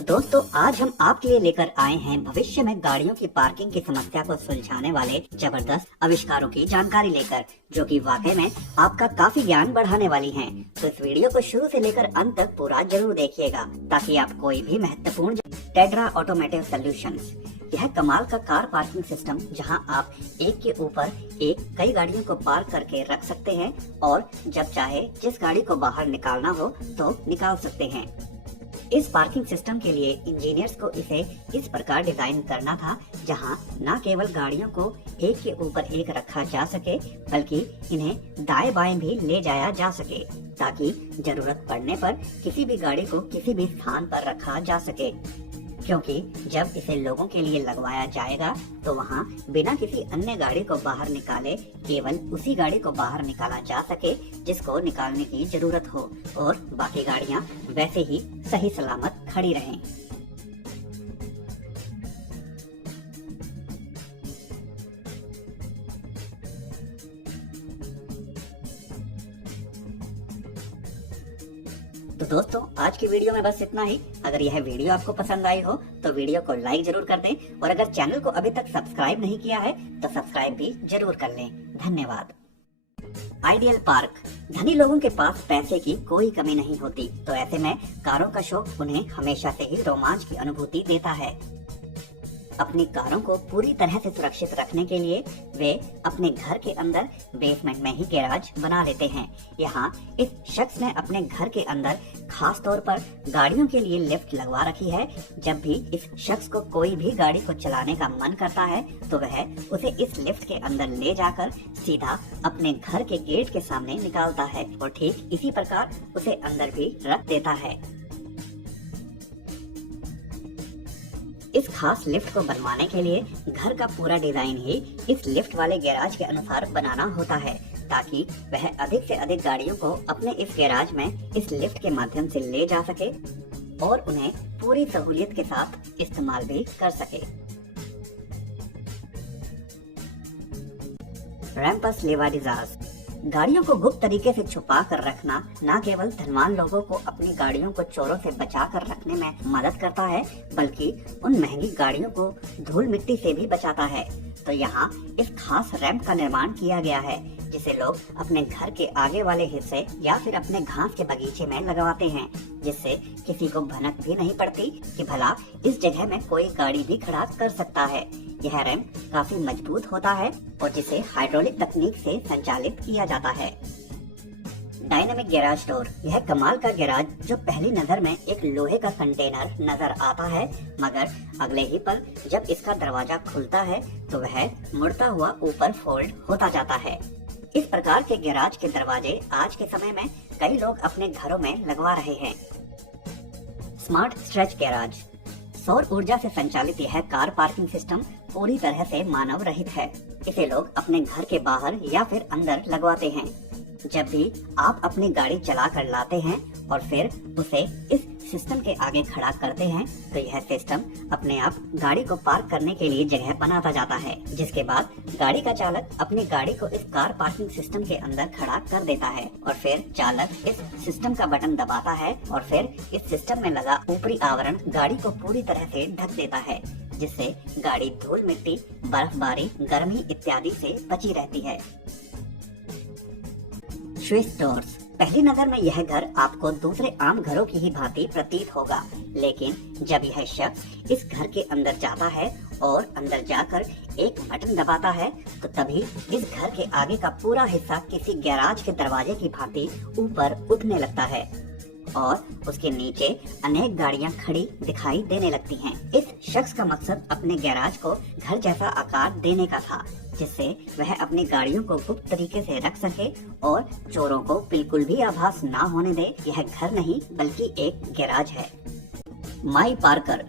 तो दोस्तों आज हम आपके लिए लेकर आए हैं भविष्य में गाड़ियों की पार्किंग की समस्या को सुलझाने वाले जबरदस्त आविष्कारों की जानकारी लेकर, जो कि वाकई में आपका काफी ज्ञान बढ़ाने वाली हैं। तो इस वीडियो को शुरू से लेकर अंत तक पूरा जरूर देखिएगा ताकि आप कोई भी महत्वपूर्ण टेट्रा ऑटोमेटिव सॉल्यूशंस, यह कमाल का कार पार्किंग सिस्टम जहां आप एक के ऊपर एक कई गाड़ियों को पार्क करके रख सकते हैं और जब चाहे जिस गाड़ी को बाहर निकालना हो तो निकाल सकते हैं। इस पार्किंग सिस्टम के लिए इंजीनियर्स को इसे इस प्रकार डिजाइन करना था जहां न केवल गाड़ियों को एक के ऊपर एक रखा जा सके बल्कि इन्हें दाएं बाएं भी ले जाया जा सके, ताकि जरूरत पड़ने पर किसी भी गाड़ी को किसी भी स्थान पर रखा जा सके। क्योंकि जब इसे लोगों के लिए लगवाया जाएगा तो वहां बिना किसी अन्य गाड़ी को बाहर निकाले केवल उसी गाड़ी को बाहर निकाला जा सके जिसको निकालने की जरूरत हो और बाकी गाड़ियां वैसे ही सही सलामत खड़ी रहें। तो दोस्तों आज की वीडियो में बस इतना ही। अगर यह वीडियो आपको पसंद आई हो तो वीडियो को लाइक जरूर कर दें और अगर चैनल को अभी तक सब्सक्राइब नहीं किया है तो सब्सक्राइब भी जरूर कर लें। धन्यवाद। Ideal park. धनी लोगों के पास पैसे की कोई कमी नहीं होती, तो ऐसे में कारों का शौक उन्हें हमेशा से ही रोमांच की अनुभूति देता है। अपनी कारों को पूरी तरह से सुरक्षित रखने के लिए वे अपने घर के अंदर बेसमेंट में ही गैराज बना लेते हैं। यहाँ इस शख्स ने अपने घर के अंदर खास तौर पर गाड़ियों के लिए लिफ्ट लगवा रखी है। जब भी इस शख्स को कोई भी गाड़ी को चलाने का मन करता है तो वह उसे इस लिफ्ट के अंदर ले जाकर सीधा अपने घर के गेट के सामने निकालता है और ठीक इसी प्रकार उसे अंदर भी रख देता है। इस खास लिफ्ट को बनवाने के लिए घर का पूरा डिजाइन ही इस लिफ्ट वाले गैराज के अनुसार बनाना होता है, ताकि वह अधिक से अधिक गाड़ियों को अपने इस गैराज में इस लिफ्ट के माध्यम से ले जा सके और उन्हें पूरी सहूलियत के साथ इस्तेमाल भी कर सके। रैम्पस लेवाडिजास। गाड़ियों को गुप्त तरीके से छुपा कर रखना न केवल धनवान लोगों को अपनी गाड़ियों को चोरों से बचा कर रखने में मदद करता है बल्कि उन महंगी गाड़ियों को धूल मिट्टी से भी बचाता है। तो यहाँ इस खास रैंप का निर्माण किया गया है जिसे लोग अपने घर के आगे वाले हिस्से या फिर अपने घास के बगीचे में लगवाते हैं, जिससे किसी को भनक भी नहीं पड़ती कि भला इस जगह में कोई गाड़ी भी खड़ा कर सकता है। यह रैंप काफी मजबूत होता है और जिसे हाइड्रोलिक तकनीक से संचालित किया जाता है। Dynamic garage door. यह कमाल का गैराज जो पहली नजर में एक लोहे का कंटेनर नजर आता है, मगर अगले ही पल जब इसका दरवाजा खुलता है तो वह मुड़ता हुआ ऊपर फोल्ड होता जाता है। इस प्रकार के गैराज के दरवाजे आज के समय में कई लोग अपने घरों में लगवा रहे हैं। Smart stretch garage. सौर ऊर्जा से संचालित यह कार पार्किंग सिस्टम पूरी तरह से मानव रहित है। इसे लोग अपने घर के बाहर या फिर अंदर लगवाते हैं। जब भी आप अपनी गाड़ी चला कर लाते हैं और फिर उसे इस सिस्टम के आगे खड़ा करते हैं तो यह सिस्टम अपने आप गाड़ी को पार्क करने के लिए जगह बनाता जाता है, जिसके बाद गाड़ी का चालक अपनी गाड़ी को इस कार पार्किंग सिस्टम के अंदर खड़ा कर देता है और फिर चालक इस सिस्टम का बटन दबाता है और फिर इस सिस्टम में लगा ऊपरी आवरण गाड़ी को पूरी तरह से ढक देता है, जिससे गाड़ी धूल मिट्टी, बर्फबारी, गर्मी इत्यादि से बची रहती है। Swiss doors. पहली नजर में यह घर आपको दूसरे आम घरों की ही भांति प्रतीत होगा, लेकिन जब यह शख्स इस घर के अंदर जाता है और अंदर जाकर एक बटन दबाता है तो तभी इस घर के आगे का पूरा हिस्सा किसी गैराज के दरवाजे की भांति ऊपर उठने लगता है और उसके नीचे अनेक गाड़ियां खड़ी दिखाई देने लगती हैं। इस शख्स का मकसद अपने गैराज को घर जैसा आकार देने का था, जिससे वह अपनी गाड़ियों को गुप्त तरीके से रख सके और चोरों को बिल्कुल भी आभास ना होने दे यह घर नहीं बल्कि एक गैराज है। माई पार्कर।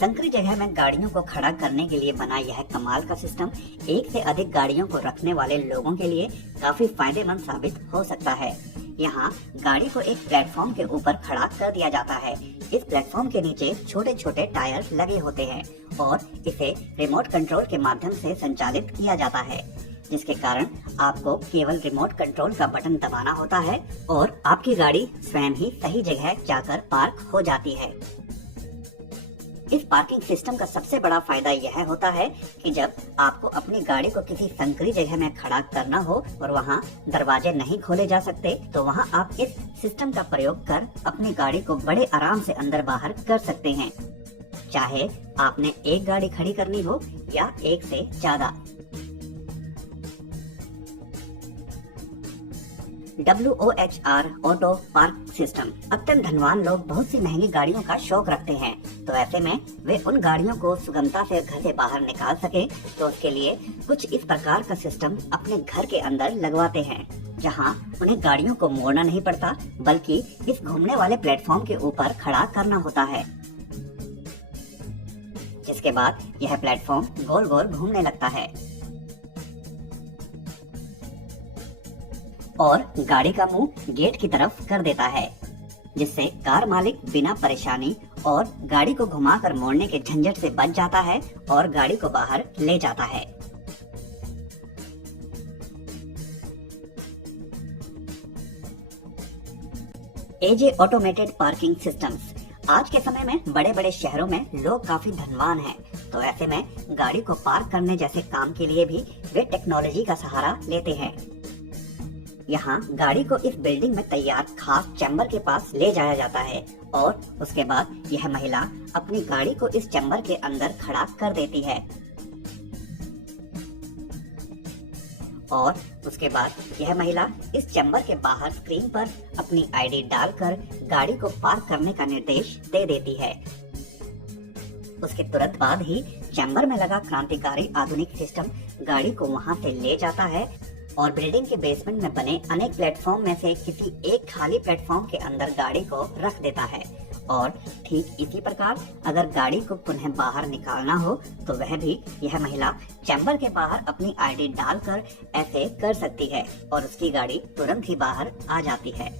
संकरी जगह में गाड़ियों को खड़ा करने के लिए बना यह कमाल का सिस्टम एक से अधिक गाड़ियों को रखने वाले लोगों के लिए काफी फायदेमंद साबित हो सकता है। यहाँ गाड़ी को एक प्लेटफॉर्म के ऊपर खड़ा कर दिया जाता है। इस प्लेटफॉर्म के नीचे छोटे छोटे टायर लगे होते हैं और इसे रिमोट कंट्रोल के माध्यम से संचालित किया जाता है, जिसके कारण आपको केवल रिमोट कंट्रोल का बटन दबाना होता है और आपकी गाड़ी स्वयं ही सही जगह जाकर पार्क हो जाती है। इस पार्किंग सिस्टम का सबसे बड़ा फायदा यह होता है कि जब आपको अपनी गाड़ी को किसी संकरी जगह में खड़ा करना हो और वहाँ दरवाजे नहीं खोले जा सकते, तो वहाँ आप इस सिस्टम का प्रयोग कर अपनी गाड़ी को बड़े आराम से अंदर बाहर कर सकते हैं, चाहे आपने एक गाड़ी खड़ी करनी हो या एक से ज्यादा। WOHR auto park system. अत्यंत धनवान लोग बहुत सी महंगी गाड़ियों का शौक रखते हैं, तो ऐसे में वे उन गाड़ियों को सुगमता से घर से बाहर निकाल सके, तो उसके लिए कुछ इस प्रकार का सिस्टम अपने घर के अंदर लगवाते हैं, जहां उन्हें गाड़ियों को मोड़ना नहीं पड़ता, बल्कि इस घूमने वाले प्लेटफॉर्म के ऊपर खड़ा करना होता है, जिसके बाद यह प्लेटफॉर्म गोल गोल घूमने लगता है और गाड़ी का मुंह गेट की तरफ कर देता है, जिससे कार मालिक बिना परेशानी और गाड़ी को घुमाकर मोड़ने के झंझट से बच जाता है और गाड़ी को बाहर ले जाता है। एजे ऑटोमेटेड पार्किंग सिस्टम्स। आज के समय में बड़े बड़े शहरों में लोग काफी धनवान हैं, तो ऐसे में गाड़ी को पार्क करने जैसे काम के लिए भी वे टेक्नोलॉजी का सहारा लेते हैं। यहाँ गाड़ी को इस बिल्डिंग में तैयार खास चैम्बर के पास ले जाया जाता है और उसके बाद यह महिला अपनी गाड़ी को इस चैम्बर के अंदर खड़ा कर देती है और उसके बाद यह महिला इस चैम्बर के बाहर स्क्रीन पर अपनी आईडी डालकर गाड़ी को पार्क करने का निर्देश दे देती है। उसके तुरंत बाद ही चैम्बर में लगा क्रांतिकारी आधुनिक सिस्टम गाड़ी को वहां से ले जाता है और बिल्डिंग के बेसमेंट में बने अनेक प्लेटफॉर्म में से किसी एक खाली प्लेटफॉर्म के अंदर गाड़ी को रख देता है। और ठीक इसी प्रकार अगर गाड़ी को पुनः बाहर निकालना हो तो वह भी यह महिला चैम्बर के बाहर अपनी आईडी डालकर ऐसे कर सकती है और उसकी गाड़ी तुरंत ही बाहर आ जाती है।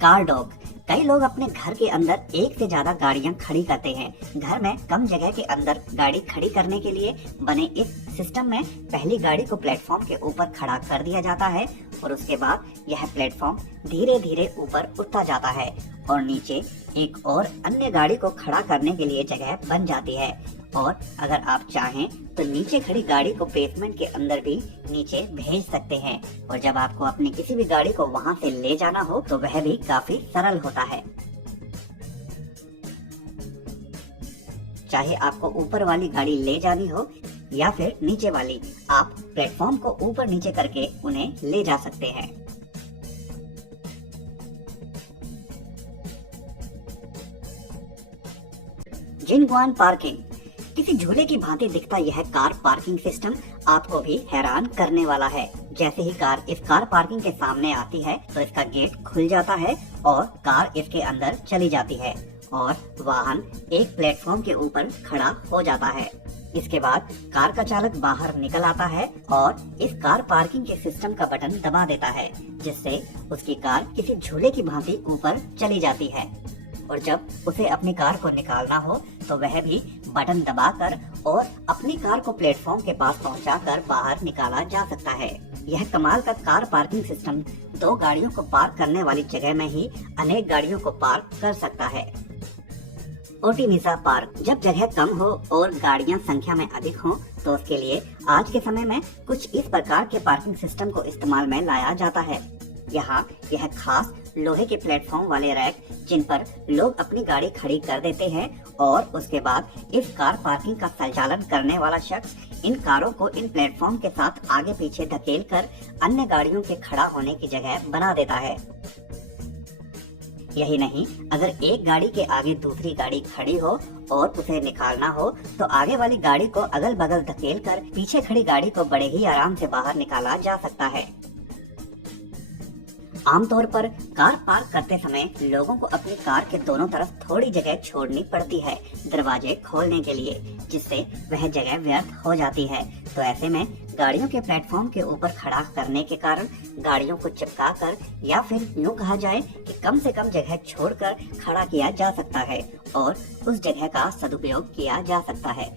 Car dog. कई लोग अपने घर के अंदर एक से ज्यादा गाड़ियां खड़ी करते हैं। घर में कम जगह के अंदर गाड़ी खड़ी करने के लिए बने इस सिस्टम में पहली गाड़ी को प्लेटफॉर्म के ऊपर खड़ा कर दिया जाता है और उसके बाद यह प्लेटफॉर्म धीरे धीरे ऊपर उठता जाता है और नीचे एक और अन्य गाड़ी को खड़ा करने के लिए जगह बन जाती है। और अगर आप चाहें तो नीचे खड़ी गाड़ी को बेसमेंट के अंदर भी नीचे भेज सकते हैं और जब आपको अपनी किसी भी गाड़ी को वहां से ले जाना हो तो वह भी काफी सरल होता है। चाहे आपको ऊपर वाली गाड़ी ले जानी हो या फिर नीचे वाली, आप प्लेटफॉर्म को ऊपर नीचे करके उन्हें ले जा सकते हैं। जिनगुआन पार्किंग। किसी झूले की भांति दिखता यह कार पार्किंग सिस्टम आपको भी हैरान करने वाला है। जैसे ही कार इस कार पार्किंग के सामने आती है तो इसका गेट खुल जाता है और कार इसके अंदर चली जाती है और वाहन एक प्लेटफॉर्म के ऊपर खड़ा हो जाता है। इसके बाद कार का चालक बाहर निकल आता है और इस कार पार्किंग के सिस्टम का बटन दबा देता है, जिससे उसकी कार किसी झूले की भांति ऊपर चली जाती है और जब उसे अपनी कार को निकालना हो तो वह भी बटन दबाकर और अपनी कार को प्लेटफॉर्म के पास पहुंचाकर बाहर निकाला जा सकता है। यह कमाल का कार पार्किंग सिस्टम दो गाड़ियों को पार्क करने वाली जगह में ही अनेक गाड़ियों को पार्क कर सकता है। ओटिमिसा पार्क। जब जगह कम हो और गाड़ियां संख्या में अधिक हो तो उसके लिए आज के समय में कुछ इस प्रकार के पार्किंग सिस्टम को इस्तेमाल में लाया जाता है। यहाँ यह खास लोहे के प्लेटफॉर्म वाले रैक जिन पर लोग अपनी गाड़ी खड़ी कर देते हैं और उसके बाद इस कार पार्किंग का संचालन करने वाला शख्स इन कारों को इन प्लेटफॉर्म के साथ आगे पीछे धकेल कर अन्य गाड़ियों के खड़ा होने की जगह बना देता है। यही नहीं, अगर एक गाड़ी के आगे दूसरी गाड़ी खड़ी हो और उसे निकालना हो तो आगे वाली गाड़ी को अगल बगल धकेल कर पीछे खड़ी गाड़ी को बड़े ही आराम से बाहर निकाला जा सकता है। आमतौर पर कार पार्क करते समय लोगों को अपनी कार के दोनों तरफ थोड़ी जगह छोड़नी पड़ती है दरवाजे खोलने के लिए, जिससे वह जगह व्यर्थ हो जाती है। तो ऐसे में गाड़ियों के प्लेटफॉर्म के ऊपर खड़ा करने के कारण गाड़ियों को चिपका कर या फिर यूं कहा जाए कि कम से कम जगह छोड़कर खड़ा किया जा सकता है और उस जगह का सदुपयोग किया जा सकता है।